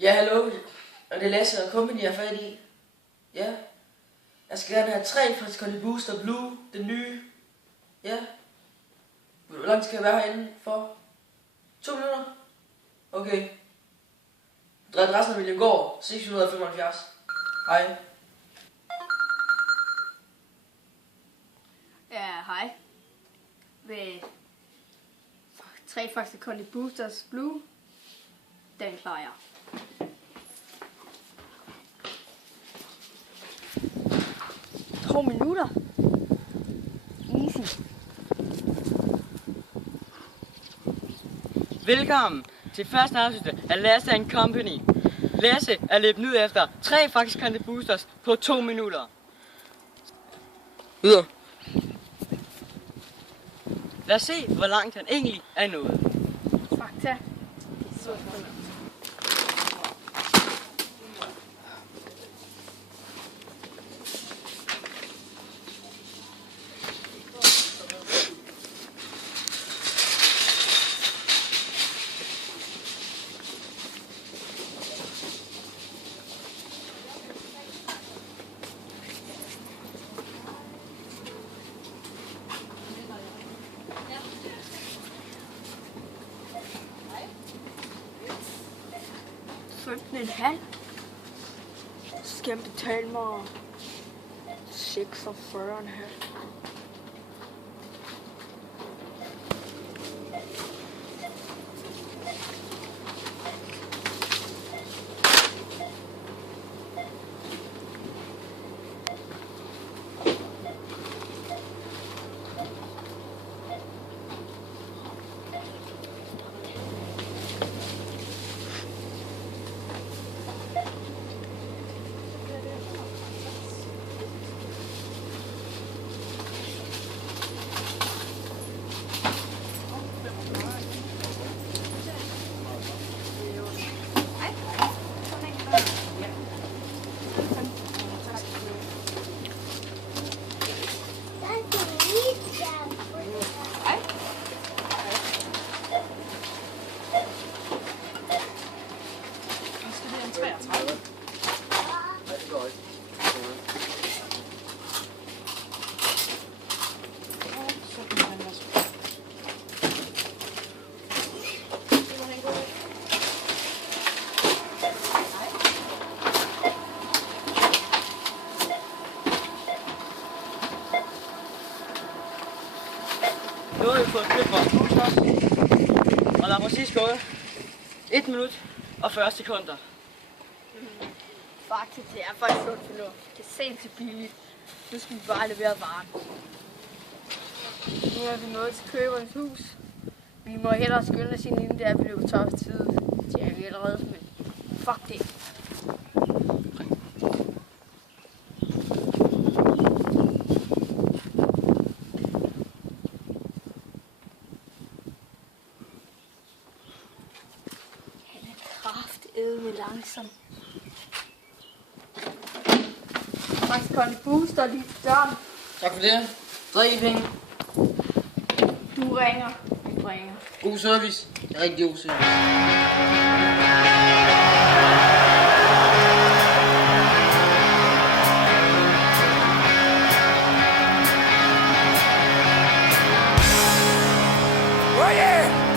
Ja, hallo. Og det er Lasse og Company, jeg er fat i. Ja. Jeg skal gerne have 3 fra Scotty Booster Blue, den nye. Ja. Hvor langt skal jeg være herinde for? 2 minutter? Okay. Adressen er Miljøgård, 675. Hej. Ja, hej. Ved 3 Faxe Conny Boosters Blue. Den klarer jeg. To minutter. Easy. Velkommen til første afsnit af Lasse and Company. Lasse er løbet ud efter 3 Faxe Conny Boosters på 2 minutter. Videre. Lad os se, hvor langt han egentlig er nået. Fakta. Så en halv. Så skal jeg betale mig 46,5. Nu har vi fået købt vores boosters, og der er præcis gået 1 minut og 40 sekunder. Faktisk, det er faktisk sundt fornuft. Det er sindssygt billigt. Nu skal vi bare levere varen. Nu er vi nået til køberens hus. Vi må hellere skynde os ind, inden det er, vi løber tør for tid. Det er vi allerede, men fuck det. Han er kraftedme langsom. Faktisk Conny Booster lige til døren. Tak for det. Drik i penge. Du ringer. Vi ringer. God service. Det er rigtig god service. Oh yeah!